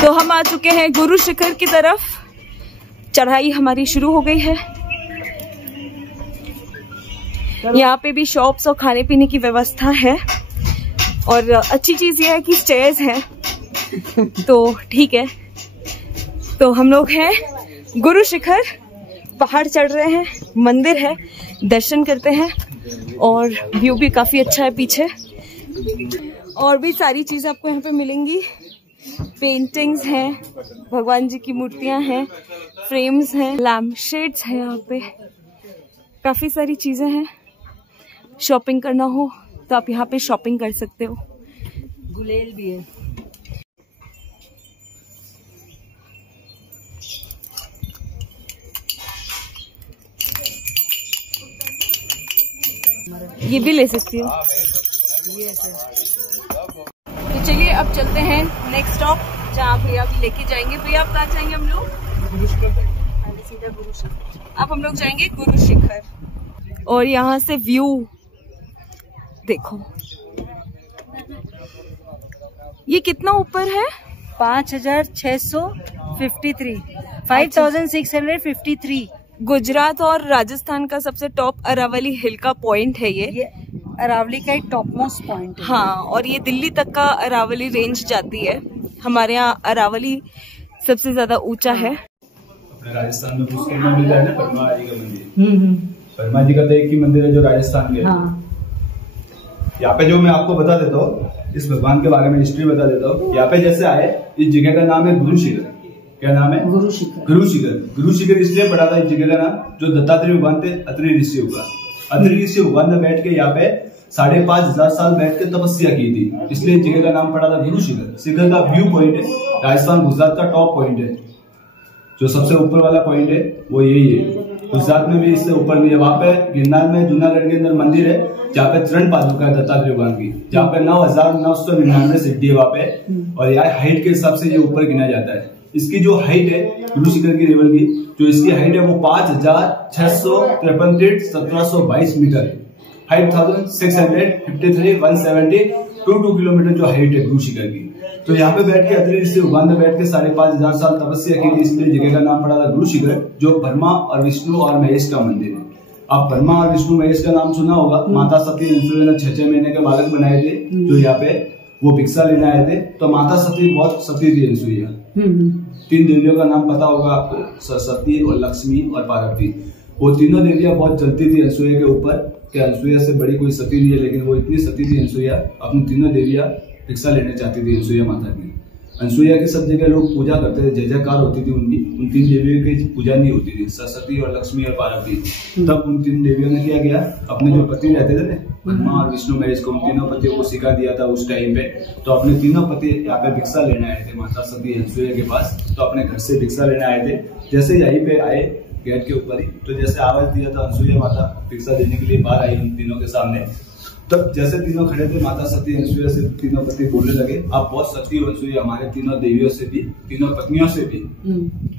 तो हम आ चुके हैं गुरु शिखर की तरफ। चढ़ाई हमारी शुरू हो गई है। यहाँ पे भी शॉप्स और खाने पीने की व्यवस्था है और अच्छी चीज ये है कि स्टेयर्स हैं, तो ठीक है। तो हम लोग हैं गुरु शिखर, पहाड़ चढ़ रहे हैं, मंदिर है, दर्शन करते हैं और व्यू भी काफी अच्छा है पीछे। और भी सारी चीजें आपको यहाँ पे मिलेंगी। पेंटिंग्स हैं, भगवान जी की मूर्तियां हैं, फ्रेम्स हैं, लैम्प शेड्स हैं, यहाँ पे काफी सारी चीजें हैं। शॉपिंग करना हो तो आप यहाँ पे शॉपिंग कर सकते हो। गुलेल भी है। ये भी ले सकती हो। तो चलिए अब चलते हैं नेक्स्ट स्टॉप, जहाँ भैया भी लेके जाएंगे। भैया आप कहाँ जाएंगे हम लोग? अब हम लोग जाएंगे गुरु शिखर। और यहाँ से व्यू देखो, ये कितना ऊपर है? 5653 5653। गुजरात और राजस्थान का सबसे टॉप अरावली हिल का पॉइंट है ये अरावली का एक टॉप मोस्ट पॉइंट है। हाँ, और ये दिल्ली तक का अरावली रेंज जाती है। हमारे यहाँ अरावली सबसे ज्यादा ऊंचा है। अपने राजस्थान में उसके मंदिर है ना, परमा जी का मंदिर। परमा जी का तो एक ही मंदिर है जो राजस्थान में। हाँ। यहाँ पे जो मैं आपको बता देता हूँ, इस भगवान के बारे में हिस्ट्री बता देता हूँ। यहाँ पे जैसे आए, इस जगह का नाम है गुरु शिखर। क्या नाम है? गुरु शिखर। गुरु शिखर, गुरु शिखर इसलिए पड़ा था इस जगह का नाम, जो दत्तात्रेय भगवान थे, अत्रि ऋषि हुआ। अत्रि ऋषि भगवान ने बैठ के यहाँ पे 5500 साल बैठ के तपस्या की थी, इसलिए इस जगह का नाम पड़ा था गुरु शिखर। शिखर का व्यू पॉइंट है, राजस्थान गुजरात का टॉप पॉइंट है। जो सबसे ऊपर वाला पॉइंट है वो यही है। गुजरात में भी इससे ऊपर नहीं है। वहाँ पे गिरनार में जूनागढ़ के अंदर मंदिर है, जहाँ पे चरण पादुका है दत्तात्रेय भगवान की, जहाँ पे 9999 सिद्धि है वहाँ पे। और यहाँ हाइट के हिसाब से ये ऊपर गिना जाता है। इसकी जो हाइट है गुरु शिखर की लेवल की, जो इसकी हाइट है वो 5653 फीट 1722 मीटर है। 5653 172 किलोमीटर जो हाइट है गुरु शिखर की। तो यहाँ पे बैठ के अत्रि ऋषि भगवान ने बैठ के 5500 साल तपस्या की थी, इसलिए जगह का नाम पड़ा था गुरु शिखर, जो ब्रह्मा और विष्णु और महेश का मंदिर है। आप ब्रह्मा और विष्णु महेश का नाम सुना होगा। माता सती अनसुईया ने 6 महीने के बालक बनाए थे, जो यहाँ पे वो भिक्षा लेने आए थे। तो माता सती बहुत सती थी अनसुईया। 3 देवियों का नाम पता होगा आपको, सरस्वती और लक्ष्मी और पार्वती। वो तीनों देवियां बहुत जलती थी अनसुईया के ऊपर, कि अनसुईया से बड़ी कोई सती नहीं है, लेकिन वो इतनी सती थी अनसुईया, अपनी तीनों देवियां भिक्षा लेने चाहती थी अनसुईया माता की। अनसुईया की सब जगह लोग पूजा करते थे, जय जयकार होती थी उनकी। उन 3 देवियों की पूजा नहीं होती थी, सरस्वती और लक्ष्मी और पार्वती। तब उन 3 देवियों ने क्या किया, अपने जो पति रहते थे ब्रह्मा और विष्णु महेश को, उन तीनों पतियों को सिखा दिया था उस टाइम पे। तो अपने तीनों पति यहाँ पे भिक्षा लेने आए थे माता सती अनसुईया के पास। तो अपने घर से भिक्षा लेने आए थे। जैसे यहीं पे आए गेट के ऊपर ही, तो जैसे आवाज दिया था अनसुईया माता भिक्षा देने के लिए बाहर आई उन तीनों के सामने। तब जैसे तीनों खड़े थे, माता सती अनसुईया से तीनों पति बोलने लगे, आप बहुत सती हो अनसुईया, हमारे तीनों देवियों से भी, तीनों पत्नियों से भी।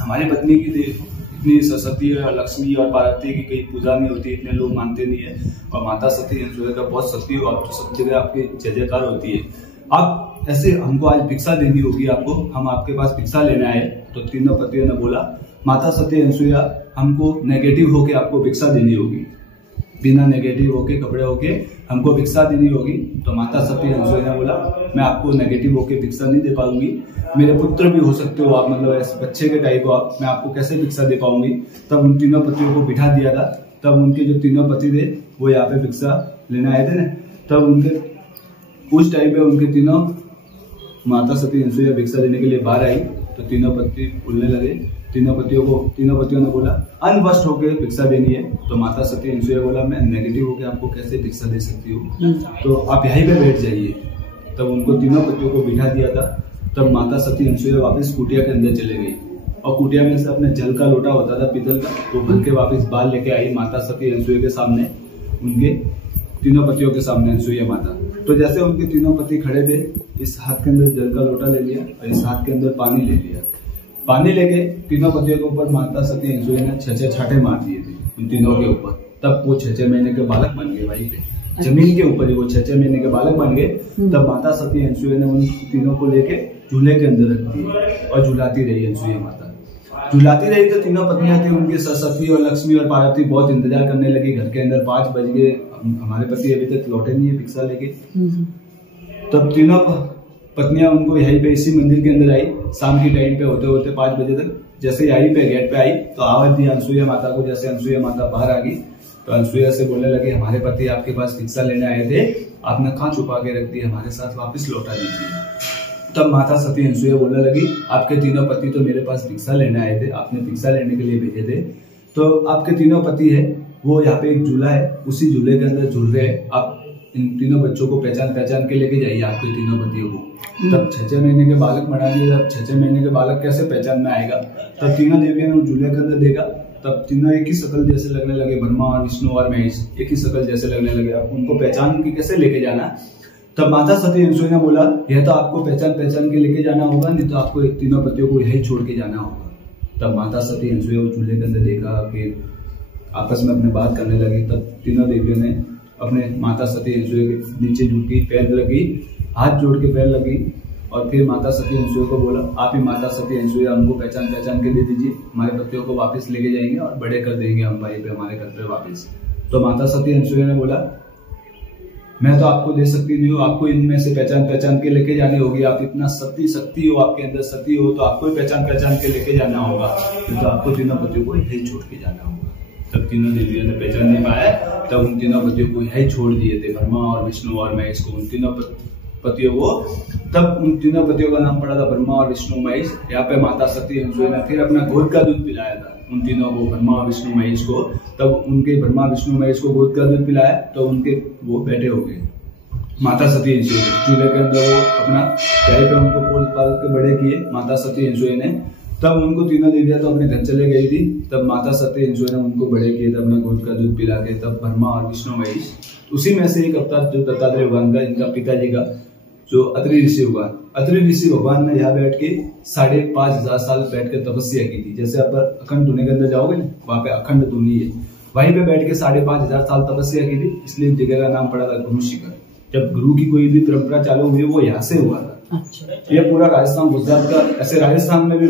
हमारी पत्नी की इतनी सरस्वती और लक्ष्मी और पार्वती की कहीं पूजा नहीं होती, इतने लोग मानते नहीं है। और माता सती अनसुईया का बहुत सती हो, आप तो सब जगह आपकी जय जयकार होती है। आप ऐसे हमको आज भिक्षा देनी होगी आपको, हम आपके पास भिक्षा लेने आए। तो तीनों पतियों ने बोला, माता सती अनसुईया, हमको नेगेटिव होके आपको भिक्षा देनी होगी, बिना नेगेटिव होके कपड़े होके हमको भिक्षा देनी होगी। तो माता सती अनसुईया ने बोला, मैं आपको नेगेटिव होके भिक्षा नहीं दे पाऊंगी, मेरे पुत्र भी हो सकते हो आप, मतलब ऐसे बच्चे के टाइप हो आप, मैं आपको कैसे भिक्षा दे पाऊंगी। तब उन तीनों पतियों को बिठा दिया था। तब उनके जो तीनों पति थे वो यहाँ पे भिक्षा लेने आए थे ना, तब उनके उस टाइम पे उनके तीनों, माता सती अनसुईया भिक्षा देने के लिए बाहर आई। तो तीनों पति बोलने लगे, तीनों पतियों ने बोला, अनवस्त्र होकर भिक्षा देनी है। तो माता सती अनसुईया बोला, मैं नेगेटिव होकर आपको कैसे भिक्षा दे सकती हूँ, तो आप यहीं पे बैठ जाइए। तब उनको तीनों पतियों को बिठा दिया था। तब माता सती अनसुईया वापस कुटिया के अंदर चले गई और कुटिया में से अपने जल का लोटा होता था पीतल का, वो भर के वापस बाहर लेके आई माता सती अनसुईया के सामने, उनके तीनों पतियों के सामने अनसुईया माता। तो जैसे उनके तीनों पति खड़े थे, इस हाथ के अंदर जल का लोटा ले लिया और इस हाथ के अंदर पानी ले लिया। पानी लेके तीनों पतियों के ऊपर माता सती अनसुईया ने 6 छाटे मार दिए थे उन तीनों के ऊपर। तब वो 6 महीने के बालक बन गए भाई पे। जमीन के ऊपर ही वो 6 महीने के बालक बन गए, तब माता सती अनसुईया ने उन तीनों को लेके झूले के अंदर रख दी और झुलाती रही अनसुईया माता। झुलाती रही तो तीनों पत्नियां थी उनकी, सरस्वती और लक्ष्मी और पार्वती बहुत इंतजार करने लगी घर के अंदर। 5 बज गए, हमारे पति अभी तक लौटे नहीं है भिक्षा लेके। तब तीनों पत्नियां उनको यहीं पे इसी मंदिर के अंदर आई, शाम की टाइम पे होते होते 5 बजे तक। जैसे ही आई पे गेट पे आई तो आवाज दी अनसुईया माता को। जैसे अनसुईया माता बाहर आ गई तो अनसुईया से बोलने लगी, हमारे पति आपके पास भिक्षा लेने आए थे, आपने कहाँ छुपा के रख दी, हमारे साथ वापस लौटा दीजिए। तब माता सती अनसुईया बोलने लगी, आपके तीनों पति तो मेरे पास भिक्षा लेने आए थे, आपने भिक्षा लेने के लिए भेजे थे, तो आपके तीनों पति है वो यहाँ पे एक झूला है, उसी झूले के अंदर झूल रहे हैं, आप इन तीनों बच्चों को पहचान के लेके जाइए आपके तीनों पतियों को। तब 6 महीने के बालक बना दिए। जब 6 महीने के बालक कैसे पहचान में आएगा, तब तीनों देवियों ने झूले के अंदर देखा, तब तीनों एक ही शकल जैसे लगने लगे, ब्रह्मा और विष्णु और महेश एक ही शकल जैसे लगने लगे। अब उनको पहचान की कैसे लेके जाना। तब माता सती अनसुईया ने बोला, यह तो आपको पहचान के लेके जाना होगा, नहीं तो आपको तीनों पतियों को यही छोड़ के जाना होगा। तब माता सती अनसुईया झूले के अंदर देखा, फिर आपस में अपने बात करने लगी। तब तीनों देवियों ने अपने माता सती अनसुईया के नीचे झुकी, पैर लगी, हाथ जोड़ के पैर लगी, और फिर माता सती अनसुईया को बोला, आप ही माता सती अनसुईया हमको पहचान के दे दीजिए, हमारे पतियों को वापस लेके जाएंगे और बड़े कर देंगे हम भाई पे हमारे घर पे वापस। तो माता सती अनसुईया ने बोला, मैं तो आपको दे सकती नहीं हूँ, आपको इनमें से पहचान के लेके जानी होगी, आप इतना शक्ति हो, आपके अंदर सती हो, तो आपको पहचान के लेके जाना होगा, तो आपको तीनों पतियों को यही छोड़ के जाना होगा। तब तीनों देवियों ने पहचान नहीं पाया, तब उन तीनों पतियों को यही छोड़ दिए थे, ब्रह्मा और विष्णु और महेश को, उन तीनों पतियों को। तब उन तीनों पतियों का नाम पड़ा था ब्रह्मा और विष्णु महेश। यहाँ पे माता सती अनसुईया ने फिर अपना गोद का दूध पिलाया था उन तीनों को, ब्रह्मा और विष्णु महेश को। तब उनके ब्रह्मा विष्णु महेश को गोद का दूध पिलाया तो उनके वो बैठे हो गए। माता सती अनसुईया चूल्हे के अंदर वो अपना चाय पे उनको पोल पाल के बड़े किए माता सती अनसुईया ने। तब उनको तीनों देवियां तो अपने घर चले गई थी, तब माता सती अनसुईया ने उनको बड़े किए, तब अपना गोद का दूध पिला के। तब ब्रह्मा और विष्णु महेश, उसी में से एक अवतार जो दत्तात्रेय भगवान का, इनका पिताजी का, जो अत्रि ऋषि भगवान ने यहाँ बैठ के 5,500 साल बैठ के तपस्या की थी। जैसे आप अखंड धुनी के अंदर जाओगे ना, वहां पे अखंड धुनी है, वहीं पे बैठ के 5,500 साल तपस्या की थी, इसलिए जगह का नाम पड़ा था गुरु शिखर। जब गुरु की कोई भी परंपरा चालू हुई वो यहाँ से हुआ था। अच्छा। ये पूरा राजस्थान गुजरात का, ऐसे राजस्थान में भी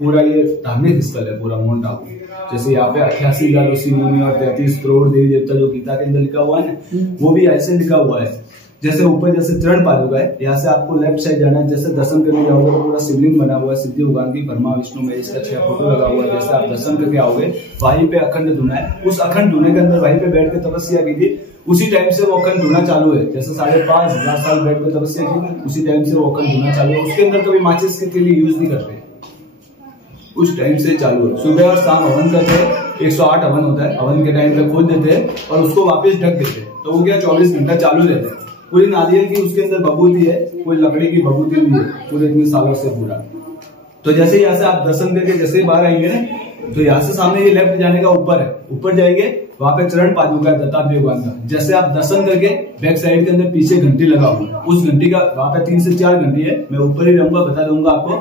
पूरा ये धार्मिक स्थल है पूरा माउंट आबू। जैसे यहाँ पे 88,000 ऋषि मुनि और 33 करोड़ देवी देवता जो गीता के अंदर लिखा हुआ है ना, वो भी ऐसे लिखा हुआ है। जैसे ऊपर जैसे चरण पादुका है, यहाँ से आपको लेफ्ट साइड जाना है, जैसे दर्शन करने जाओगे तो पूरा शिवलिंग बना हुआ है, सिद्धि भगवान की, ब्रह्मा विष्णु महेश का 6 फोटो लगा हुआ है। जैसे आप दर्शन करके आओगे वहीं पे अखंड धुना है, उस अखंड धुने के अंदर वहीं पे बैठ के तपस्या की थी। उसी टाइम से वो अखंड धुना चालू है। जैसे 5,500 साल बैठ के तपस्या की, उसी टाइम से वो अखंड धुना चालू है। उसके अंदर कभी माचिस के लिए यूज नहीं करते, उस टाइम से चालू है। सुबह और शाम हवन करते हैं, 108 हवन होता है, हवन के टाइम पे खोल देते हैं और उसको वापस ढक देते हैं, तो वो क्या 24 घंटा चालू रहता है। पूरी नारियल की उसके अंदर भभूति है, कोई लकड़ी की भभूति भी है, पूरे इतने सालों से पूरा। तो जैसे यहाँ से आप दर्शन करके जैसे बाहर आएंगे ना, तो यहाँ से सामने ये लेफ्ट जाने का ऊपर है, ऊपर जाएंगे वहां पे चरण पादुका है दत्तात्रेय भगवान का। जैसे आप दर्शन करके बैक साइड के अंदर पीछे घंटी लगा हुआ, उस घंटी का वहां पे 3 से 4 घंटी है, मैं ऊपर ही रहूंगा बता दूंगा आपको।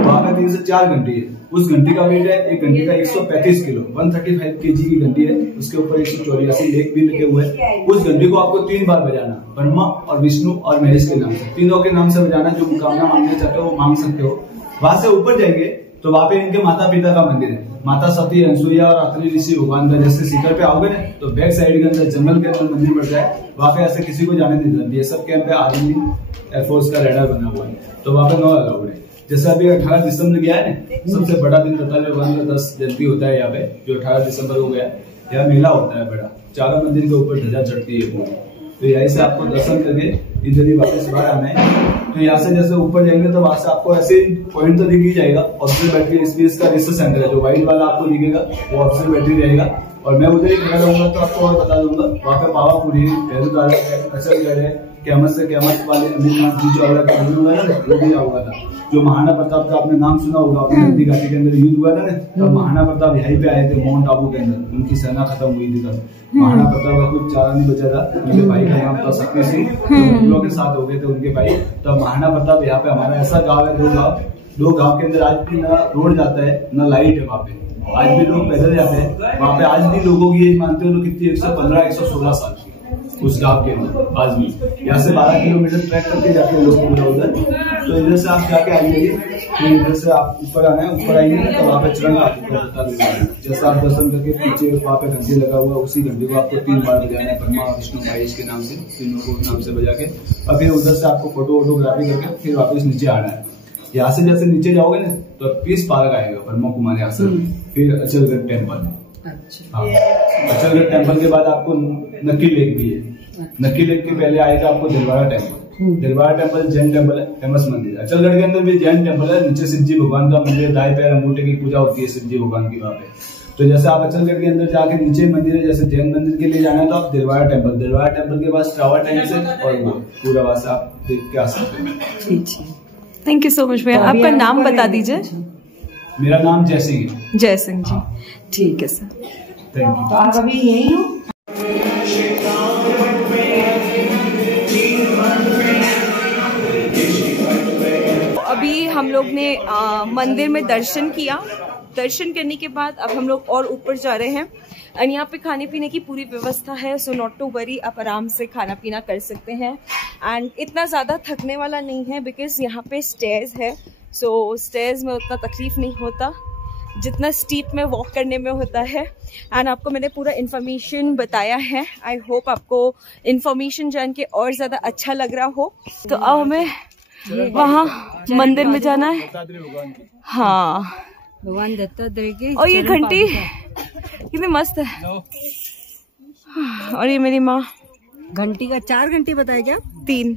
वहां पे 3 से 4 घंटी है, उस घंटी का वेट है, एक घंटी का 135 किलो 135 kg की घंटी है। उसके ऊपर 184 लेख भी लिखे हुए हैं। उस घंटी को आपको 3 बार बजाना, ब्रह्मा और विष्णु और महेश के नाम से, तीनों के नाम से बजाना। जो कामना मांगना चाहते हो वो मांग सकते हो। वहां से ऊपर जाएंगे तो वहां पे इनके माता पिता का मंदिर है, माता सती अनसुईया और अत्रि ऋषि भगवान का। जैसे शिखर पे आओगे ना तो बैक साइड के अंदर जंगल के अंदर मंदिर पड़ता है, वहां पे ऐसे किसी को जाने नहीं देती है। सब कैंप पे आर्मी एयरफोर्स का रेडार बना हुआ है, तो वहां पे नो अलाउड है। जैसे अभी 18 दिसंबर गया है ना, सबसे बड़ा दिन दत्तात्रेय भगवान का 10 जयंती होता है यहाँ पे, जो 18 दिसंबर को गया। यहाँ मेला होता है बड़ा, चारों मंदिर के ऊपर ध्वजा चढ़ती है पूरी। तो यहीं से आपको दर्शन करके इधर ही वापस बाहर आना है। तो यहाँ से जैसे ऊपर जाएंगे तो वहां से आपको ऐसे पॉइंट तो दिख ही जाएगा, ऑब्जर्वेटरी स्पेस का रिसर्च सेंटर है, जो व्हाइट वाला आपको दिखेगा वो ऑब्जर्वेटरी रहेगा। और मैं उधर ही खड़ा रहूंगा तो आपको और बता दूंगा। वहाँ पे पावापुरी, भैरूगढ़ है, अचलगढ़ है, कैमत से कैमत वाले अमीरनाथ जी जो वो भी हुआ था। जो महाराणा प्रताप का आपने नाम सुना होगा, अपनी नदी घाटी के अंदर युद्ध हुआ था ना, तब महाराणा प्रताप यहीं पे आए थे माउंट आबू के अंदर, उनकी सेना खत्म हुई थी। तब महाराणा प्रताप का कुछ चारा नहीं बचा था, उनके भाई का नाम था शक्ति सिंह, मुगलों के साथ हो गए थे उनके भाई। तब महाराणा प्रताप यहाँ पे, हमारा ऐसा गाँव है, 2 गाँव के अंदर आज भी ना रोड जाता है ना लाइट है। वहाँ पे आज भी लोग पैदल जाते हैं। वहाँ पे आज भी लोगों की एज मानते हो तो कितनी, 115-116 साल की। उस गांव के अंदर पास में। यहाँ से 12 किलोमीटर ट्रैक करके जाते हैं लोग पूरा उधर। तो इधर से आप जाके आइए, फिर इधर से आप ऊपर आना है, ऊपर आएंगे तो वहाँ पे चरण जैसा आप दर्शन करके पीछे वहाँ पे घंटी लगा हुआ, उसी घंटी को आपको 3 बार बजाना है, ब्रह्मा विष्णु महेश के नाम से, तीनों को नाम से बजा के। और फिर उधर से आपको फोटोग्राफी करके फिर वापस नीचे आना है। यहाँ से जैसे नीचे जाओगे ना तो पीस पार्क आएगा ब्रह्मा कुमारी आश्रम, फिर अचलगढ़ टेम्पल। अच्छा। हाँ, अचलगढ़ टेम्पल के बाद आपको नक्की लेक भी है। नक्की लेक के पहले आएगा आपको Dilwara temple. Dilwara temple Jain temple है, फेमस मंदिर। अचलगढ़ के अंदर भी जैन टेम्पल है, नीचे शिव जी भगवान का मंदिर, दाएं पैर अंगूठे की पूजा होती है शिव जी भगवान की वहाँ पे। तो जैसे आप अचलगढ़ के अंदर जाके नीचे मंदिर है, जैसे जैन मंदिर के लिए जाना है तो आप दिलवाड़ा टेम्पल के बाद टावर टैंक से और वो पूरा वहां से आप देख के आ सकते हैं। ठीक है, थैंक यू सो मच भैया। आपका नाम बता दीजिए। मेरा नाम जय सिंह है। जय सिंह जी। ठीक है सर, थैंक यू। तो आप अभी यही हो? अभी हम लोग ने मंदिर में दर्शन किया। दर्शन करने के बाद अब हम लोग और ऊपर जा रहे हैं और यहाँ पे खाने पीने की पूरी व्यवस्था है, सो नॉट टू वरी, आप आराम से खाना पीना कर सकते हैं। एंड इतना ज़्यादा थकने वाला नहीं है बिकॉज यहाँ पे स्टेयर्स है, सो स्टेयर्स में उतना तकलीफ नहीं होता जितना स्टीप में वॉक करने में होता है। एंड आपको मैंने पूरा इन्फॉर्मेशन बताया है। आई होप आपको इन्फॉर्मेशन जान के और ज़्यादा अच्छा लग रहा हो। तो अब हमें वहाँ मंदिर में जाना है। हाँ, भगवान दत्तात्रेय के। और ये घंटी कितनी मस्त है। और ये मेरी माँ। घंटी का 4 घंटी बताया क्या? 3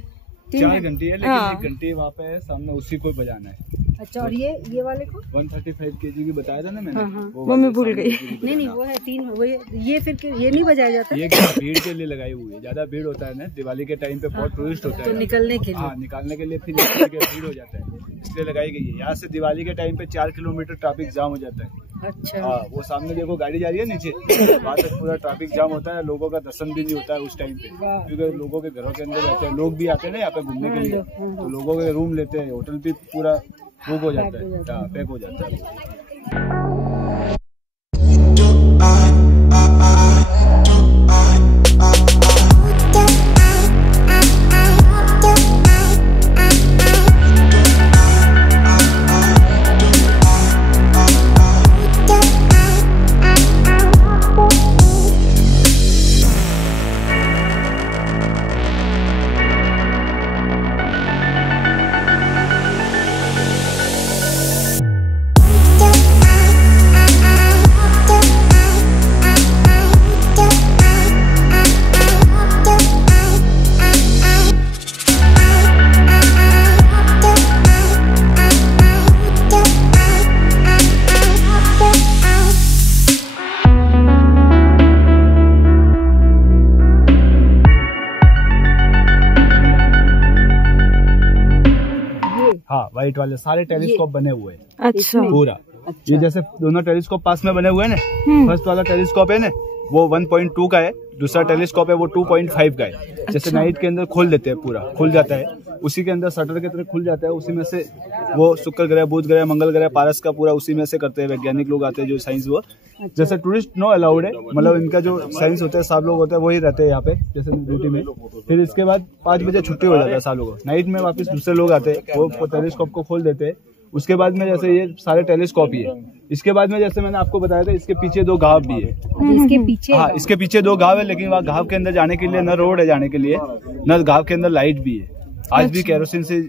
4 घंटी है, लेकिन हाँ। एक घंटी वहाँ पे है सामने, उसी को बजाना है। अच्छा, और ये वाले को 135 kg की बताया था ना मैंने। हाँ, हाँ। वो मैं भूल गई। नहीं वो है 3। वो ये फिर ये नहीं बजाया जाता? ये क्या भीड़ के लिए लगाई हुई है, ज्यादा भीड़ होता है ना दिवाली के टाइम पे, बहुत टूरिस्ट होता है तो निकलने के लिए। हाँ, निकालने के लिए फिर भीड़ हो जाता है, इसलिए लगाई गई है। यहाँ से दिवाली के टाइम पे 4 किलोमीटर ट्रैफिक जाम हो जाता है। अच्छा। हाँ, वो सामने देखो गाड़ी जा रही है नीचे, वहाँ तक पूरा ट्रैफिक जाम होता है, लोगों का दर्शन भी नहीं होता है उस टाइम पे, क्योंकि लोगों के घरों के अंदर रहते हैं, लोग भी आते हैं ना यहाँ पे घूमने के लिए, तो लोगों के रूम लेते हैं, होटल भी पूरा बुक हो जाता है, पैक हो जाता है। हाँ, व्हाइट वाले सारे टेलीस्कोप बने हुए हैं। अच्छा। पूरा ये जैसे दोनों टेलीस्कोप पास में बने हुए हैं ना, फर्स्ट वाला टेलीस्कोप है ना वो 1.2 का है, दूसरा टेलीस्कोप है वो 2.5 का है। जैसे नाइट के अंदर खोल देते हैं, पूरा खुल जाता है, उसी के अंदर शटर की तरह खुल जाता है, उसी में से वो शुक्र ग्रह, बुध ग्रह, मंगल ग्रह, पारस का पूरा उसी में से करते हैं वैज्ञानिक लोग आते हैं जो साइंस। वो जैसे टूरिस्ट नो अलाउड है, मतलब इनका जो साइंस होता है सब लोग होते हैं वही रहते हैं यहाँ पे जैसे ड्यूटी में। फिर इसके बाद 5 बजे छुट्टी हो जाता है सब लोगों को, नाइट में वापस दूसरे लोग आते हैं, वो टेलीस्कोप को खोल देते हैं। उसके बाद में जैसे ये सारे टेलीस्कोप ही है। इसके बाद में जैसे मैंने आपको बताया था इसके पीछे 2 गांव भी है। इसके पीछे? हाँ, इसके पीछे 2 गांव है, लेकिन वहाँ गांव के अंदर जाने के लिए न रोड है जाने के लिए, न गांव के अंदर लाइट भी है। आज भी केरोसिन से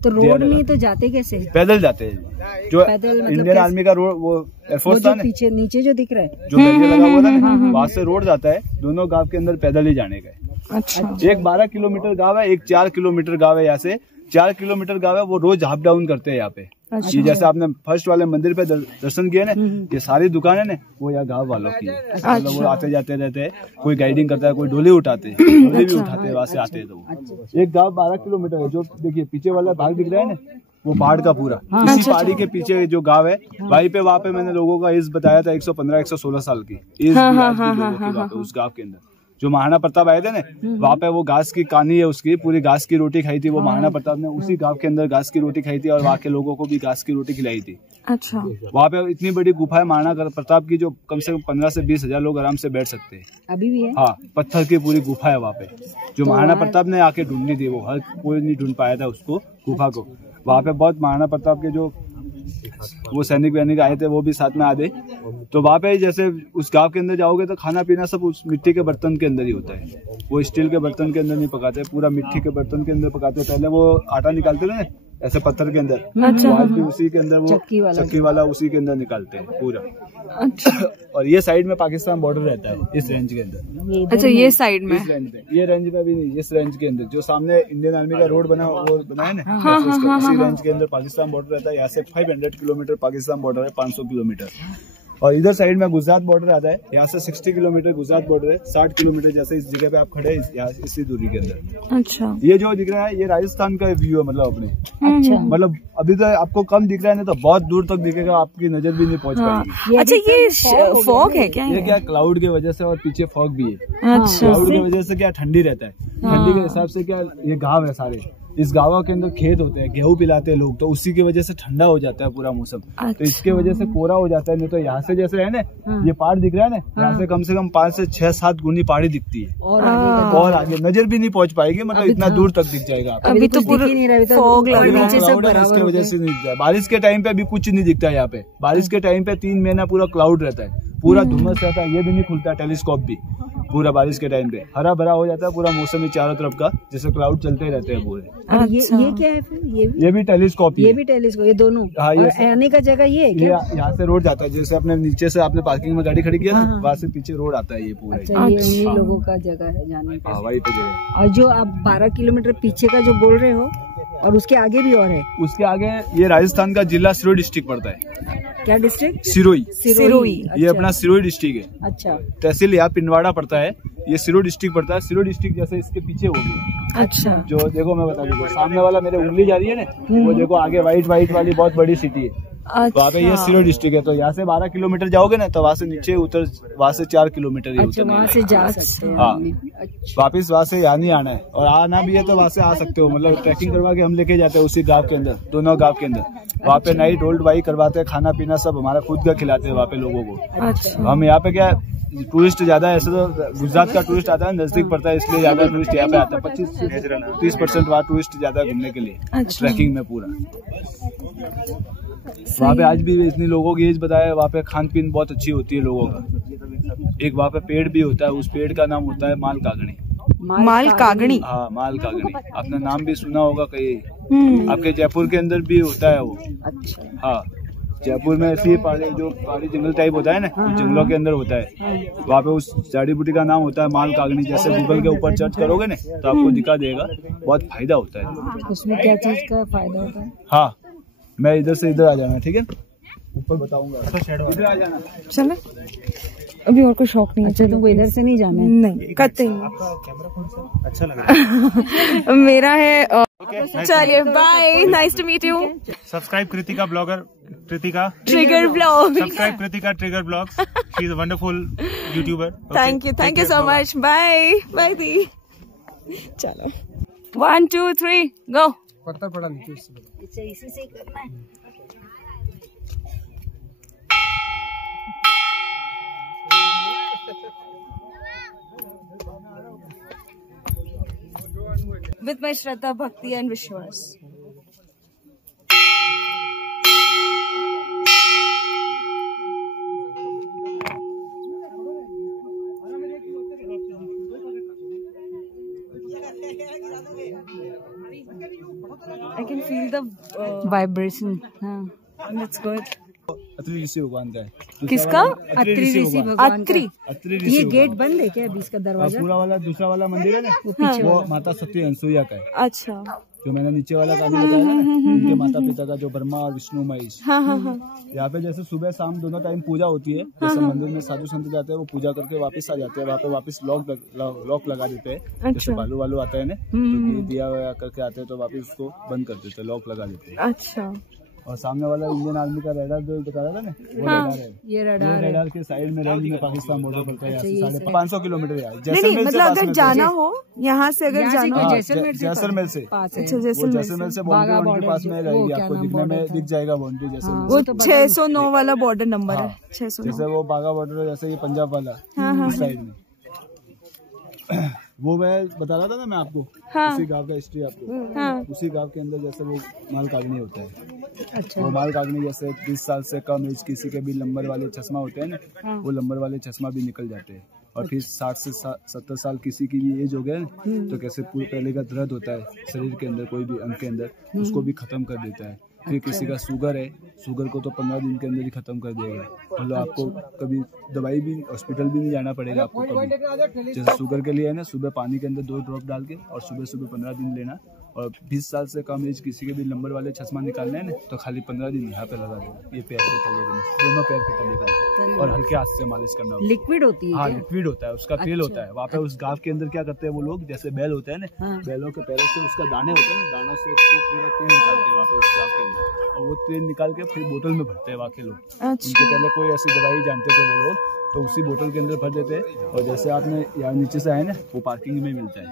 तो रोड नहीं तो जाते कैसे? पैदल जाते हैं। जो इंडियन आर्मी का रोड, वो एयरफोर्स था ना, पीछे नीचे जो दिख रहा है, जो बैरियर लगा हुआ था ना, वहाँ से रोड जाता है। दोनों गांव के अंदर पैदल ही जाने का है। अच्छा। एक 12 किलोमीटर गांव है, एक 4 किलोमीटर गांव है। यहाँ से 4 किलोमीटर गांव है, वो रोज हाफ डाउन करते हैं यहाँ पे। ये जैसे आपने फर्स्ट वाले मंदिर पे दर्शन किए ना, ये सारी दुकानें ना वो यहाँ गांव वालों की है। मतलब वो आते जाते रहते हैं, कोई गाइडिंग करता है, कोई डोली उठाते हैं, डोली भी उठाते हैं, वहाँ से आते हैं। तो एक गांव 12 किलोमीटर है। जो देखिए पीछे वाला भाग दिख रहा है ना, वो पहाड़ का पूरा, इसी पहाड़ी के पीछे जो गांव है, वहाँ पे मैंने लोगों का एज बताया था 115-116 साल की एज उस गांव के अंदर। जो महाराणा प्रताप आए थे ना, वहाँ पे वो घास की कहानी है, उसकी पूरी घास की रोटी खाई थी वो महाराणा प्रताप ने, उसी गांव के अंदर घास की रोटी खाई थी और वहाँ के लोगों को भी घास की रोटी खिलाई थी। अच्छा। वहाँ पे इतनी बड़ी गुफा है महाराणा प्रताप की, जो कम से कम 15 से 20 हजार लोग आराम से बैठ सकते हैं। अभी भी है? हाँ, पत्थर की पूरी गुफा है वहाँ पे, जो महाराणा प्रताप ने आके ढूंढनी थी, वो हर कोई नहीं ढूंढ पाया था उसको, गुफा को। वहाँ पे बहुत महाराणा प्रताप के जो वो सैनिक वैनिक आए थे वो भी साथ में आ गए। तो वहाँ पे जैसे उस गांव के अंदर जाओगे तो खाना पीना सब उस मिट्टी के बर्तन के अंदर ही होता है, वो स्टील के बर्तन के अंदर नहीं पकाते, पूरा मिट्टी के बर्तन के अंदर पकाते। पहले वो आटा निकालते थे ऐसे पत्थर के अंदर, अच्छा। आज भी उसी के अंदर वो चक्की वाला उसी के अंदर निकालते हैं पूरा। अच्छा। और ये साइड में पाकिस्तान बॉर्डर रहता है इस रेंज के अंदर। अच्छा, ये साइड में, इस रेंज पे, ये रेंज में भी नहीं, इस रेंज के अंदर जो सामने इंडियन आर्मी का रोड बना वो बनाया ना, इसी रेंज के अंदर पाकिस्तान बॉर्डर रहता है। यहाँ से 500 किलोमीटर पाकिस्तान बॉर्डर है, 500 किलोमीटर। और इधर साइड में गुजरात बॉर्डर आता है, यहाँ से 60 किलोमीटर गुजरात बॉर्डर है, 60 किलोमीटर जैसे इस जगह पे आप खड़े हैं इसी दूरी के अंदर। अच्छा। ये जो दिख रहा है ये राजस्थान का व्यू है, मतलब अपने, अच्छा, मतलब अभी तो आपको कम दिख रहा है, नहीं तो बहुत दूर तक दिखेगा, आपकी नजर भी नहीं पहुंच पाएगी। अच्छा, ये फॉग है क्या? ये क्या क्लाउड की वजह से और पीछे फॉग भी है। अच्छा। क्लाउड की वजह से क्या ठंडी रहता है, ठंडी के हिसाब से क्या ये गाँव है सारे, इस गाँव के अंदर खेत होते हैं, गेहूं पिलाते हैं लोग, तो उसी की वजह से ठंडा हो जाता है पूरा मौसम। अच्छा। तो इसके वजह से कोरा हो जाता है। नहीं तो यहाँ से जैसे है ना, ये पहाड़ दिख रहा है ना, यहाँ से कम 5 से 6-7 गुनी पहाड़ी दिखती है, और आगे नजर भी नहीं पहुंच पाएगी, मतलब इतना दूर तक दिख जाएगा। अभी तो पूरा फॉग लग रहा है, इसके वजह से नहीं दिखता है। बारिश के टाइम पे अभी कुछ नहीं दिखता है यहाँ पे, बारिश के टाइम पे 3 महीना पूरा क्लाउड रहता है, पूरा धुम्मस रहता है, ये भी नहीं खुलता है टेलीस्कोप भी, पूरा बारिश के टाइम पे हरा भरा हो जाता है पूरा मौसम ही चारों तरफ का, जैसे क्लाउड चलते रहते हैं पूरे। ये क्या है फिर? ये भी टेलीस्कोप, ये भी टेलीस्कोप, ये दोनों। हाँ, और आने का जगह ये है क्या? यहाँ से रोड जाता है, जैसे अपने नीचे से आपने पार्किंग में गाड़ी खड़ी किया ना, वहाँ से पीछे रोड आता है ये पूरा। अच्छा, ये उन्हीं लोगों का जगह है जाने का। वही तो जगह। और जो आप 12 किलोमीटर पीछे का जो बोल रहे हो, और उसके आगे भी और है? उसके आगे ये राजस्थान का जिला सिरोही डिस्ट्रिक्ट पड़ता है। क्या डिस्ट्रिक्ट? सिरोही। अच्छा। ये अपना सिरोही डिस्ट्रिक्ट है। अच्छा। तहसील यहाँ पिंडवाड़ा पड़ता है, ये सिरोही डिस्ट्रिक्ट पड़ता है। सिरोही डिस्ट्रिक्ट जैसे इसके पीछे होगी। अच्छा। जो देखो मैं बता दूंगा, सामने वाला मेरे उंगली जा रही है ना, वो देखो आगे व्हाइट वाली बहुत बड़ी सिटी है। अच्छा। वहाँ पे ये सिरोही डिस्ट्रिक्ट है। तो यहाँ से 12 किलोमीटर जाओगे ना, तो वहाँ से नीचे उतर, वहाँ से 4 किलोमीटर ही अच्छा, वहाँ से जा सकते हैं। हाँ, अच्छा। वापिस वहाँ से यहाँ नहीं आना है, और आना भी है तो वहाँ से आ सकते हो, मतलब ट्रैकिंग करवा के हम लेके जाते हैं उसी गाँव के अंदर, दोनों गाँव के अंदर। वहाँ पे नाइट होल्ड वाई करवाते हैं, खाना पीना सब हमारा खुद का खिलाते हैं वहाँ पे लोगों को। अच्छा। हम यहाँ पे क्या टूरिस्ट ज्यादा है, ऐसे तो गुजरात का टूरिस्ट आता है, नजदीक पड़ता है, इसलिए ज्यादा टूरिस्ट यहाँ पे आता है। 25-30% वहाँ टूरिस्ट ज्यादा घूमने के लिए। अच्छा। ट्रैकिंग में पूरा वहाँ पे आज भी इतनी लोगों की एज बताया, वहाँ पे खान पीन बहुत अच्छी होती है लोगों का। एक वहाँ पे पेड़ भी होता है, उस पेड़ का नाम होता है माल कागणी। माल कागणी? हाँ, माल कागणी, आपने नाम भी सुना होगा कहीं। आपके जयपुर के अंदर भी होता है वो। अच्छा। हाँ, जयपुर में ऐसी पहाड़ी जंगल टाइप होता है ना, उस जंगलों के अंदर होता है। वहाँ पे उस जड़ी बूटी का नाम होता है माल कागनी। जैसे गूगल के ऊपर सर्च करोगे ना, तो आपको दिखा देगा, बहुत फायदा होता है। उसमें क्या चीज का फायदा होता है? हाँ, मैं इधर से इधर आ जाना, ठीक है, ऊपर बताऊंगा, इधर आ जाना। चलो, अभी और कोई शौक नहीं है। अच्छा, तुमको इधर से नहीं जाना है? नहीं, कतई नहीं। अच्छा लगा। मेरा है। चलिए, bye, nice to meet you. Subscribe Kritika blogger, Kritika trigger blog. Subscribe Kritika trigger blogs. She is a wonderful YouTuber. Thank you so much. Bye bye दी। चलो, 1 2 3 गो। पत्थर पड़ा नीचे, इसी से करना है। With my Shraddha, Bhakti and Vishwas. I can feel the vibration. हाँ, that's good. अत्रि ऋषि भगवान का है। किसका? अत्रि ऋषि भगवान। अत्रि। ये गेट बंद है क्या? बीच का दरवाजा? पूरा वाला दूसरा वाला मंदिर है ना, वो माता सती अनसुईया का है। अच्छा। जो मैंने नीचे वाला कहानी बताया ना, उनके माता पिता का, जो ब्रह्मा और विष्णु महेश। हाँ। यहाँ पे जैसे सुबह शाम दोनों टाइम पूजा होती है। जैसे मंदिर में साधु संत जाते हैं, वो पूजा करके वापस आ जाते हैं। वहाँ पे वापस लॉक लगा देते हैं। अच्छा। जैसे बालू वालू आता है ना, तो दिया करके आते हैं, तो वापस उसको बंद कर देते हैं, लॉक लगा देते हैं। अच्छा। और सामने वाला इंडियन आर्मी का रेडार जो बता रहा था ना, वो रेडार है। ये रेडार के साइड में रेंज में पाकिस्तान बॉर्डर पड़ता है, यहाँ से 550 किलोमीटर है। नहीं मतलब अगर जाना हो यहाँ से, अगर जाना हो जैसलमेर से, अच्छा जैसलमेर से बाउंड्री के पास में रहेगी, आपको दिखने में दिख जाएगा बाउंड्री। जैसलमेर वो 609 वाला बॉर्डर नंबर है, 609। जैसे वो बाघा बॉर्डर, जैसे ये पंजाब वाला इस साइड में, वो मैं बता रहा था ना मैं आपको, उसी गांव का हिस्ट्री आपको। उसी गांव के अंदर जैसे वो माल कागनी होता है। अच्छा। वो माल कागनी जैसे 20 साल से कम एज किसी के भी लंबर वाले चश्मा होते हैं ना, वो लंबर वाले चश्मा भी निकल जाते हैं। और फिर 60 से 70 साल किसी की भी एज हो गया तो कैसे पूरे पहले का दर्द होता है शरीर के अंदर, कोई भी अंग के अंदर, उसको भी खत्म कर देता है। फिर किसी का शुगर है, शुगर को तो 15 दिन के अंदर ही खत्म कर देगा। मतलब आपको कभी दवाई भी, हॉस्पिटल भी नहीं जाना पड़ेगा आपको कभी। जैसे शुगर के लिए है ना, सुबह पानी के अंदर 2 ड्रॉप डाल के और सुबह सुबह 15 दिन लेना। और 20 साल से कम एज किसी के भी नंबर वाले चश्मा निकालने हैं ना, तो खाली 15 दिन यहाँ पे लगा देना, ये पैर के तले में, दोनों पैर के तले का, और हल्के हाथ से मालिश करना। लिक्विड होती है? हाँ, लिक्विड होता है, उसका तेल होता है। वहाँ पे उस गाँव के अंदर क्या करते हैं वो लोग, जैसे बैल होते हैं ना, बैलों के पैरों से उसका दाने होते हैं ना, दानों से पूरा तेल निकालते हैं वहाँ पे उस गाँव के अंदर, और वो तेल निकाल के फिर बोतल में भरते हैं वहाँ के लोग। उनके पहले कोई ऐसी दवाई जानते थे वो लोग, तो उसी बोतल के अंदर भर देते हैं। और जैसे आपने यहाँ नीचे से आए ना, वो पार्किंग में मिलता है।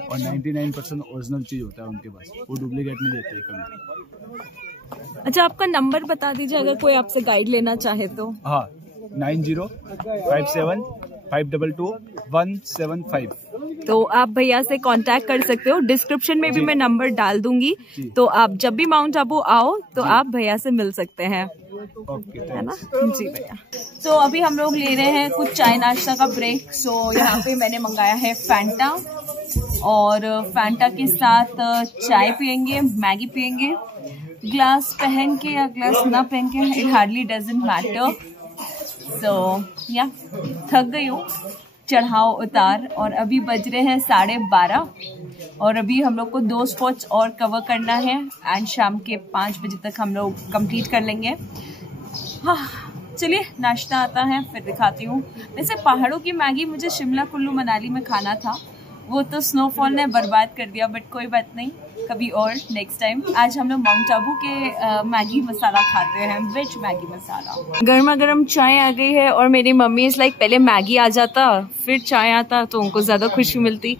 और 99% ओरिजिनल चीज होता है उनके पास, वो डुप्लीकेट नहीं देते कभी। अच्छा, आपका नंबर बता दीजिए अगर कोई आपसे गाइड लेना चाहे तो। हाँ, 9057 522 175। तो आप भैया से कांटेक्ट कर सकते हो। डिस्क्रिप्शन में भी मैं नंबर डाल दूंगी, तो आप जब भी माउंट आबू आओ तो आप भैया से मिल सकते हैं, है ना? जी भैया। तो अभी हम लोग ले रहे हैं कुछ चाय नाश्ता का ब्रेक। सो यहाँ पे मैंने मंगाया है फैंटा, और फैंटा के साथ चाय पियेंगे, मैगी पियेंगे। ग्लास पहन के या ग्लास ना पहन के, इट हार्डली डजंट मैटर। सो या थक गई हूँ चढ़ाव उतार, और अभी बज रहे हैं 12:30, और अभी हम लोग को 2 स्पॉट्स और कवर करना है, एंड शाम के 5 बजे तक हम लोग कंप्लीट कर लेंगे। हाँ, चलिए नाश्ता आता है फिर दिखाती हूँ। वैसे पहाड़ों की मैगी मुझे शिमला कुल्लू मनाली में खाना था, वो तो स्नोफॉल ने बर्बाद कर दिया, बट कोई बात नहीं, कभी और नेक्स्ट टाइम। आज हम लोग माउंट आबू के मैगी मसाला खाते हैं, वेज मैगी मसाला। गर्मा गर्म चाय आ गई है, और मेरी मम्मी इज लाइक पहले मैगी आ जाता फिर चाय आता तो उनको ज्यादा खुशी मिलती।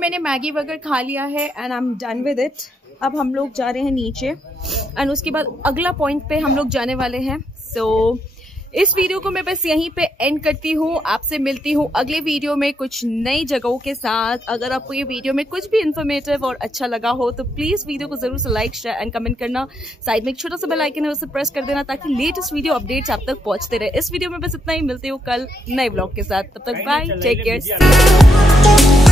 मैंने मैगी वगैरह खा लिया है and I am done with it. अब हम लोग जा रहे हैं नीचे, एंड उसके बाद अगला पॉइंट पे हम लोग जाने वाले हैं। सो इस वीडियो को मैं बस यहीं पे एंड करती हूँ। आपसे मिलती हूँ अगले वीडियो में कुछ नई जगहों के साथ। अगर आपको ये वीडियो में कुछ भी इन्फॉर्मेटिव और अच्छा लगा हो तो प्लीज वीडियो को जरूर से लाइक, शेयर एंड कमेंट करना। साइड में एक छोटा सा बेल आइकन है, उसे प्रेस कर देना ताकि लेटेस्ट वीडियो अपडेट्स आप तक पहुंचते रहे। इस वीडियो में बस इतना ही, मिलती हूँ कल नए व्लॉग के साथ। तब तक बाय, टेक केयर।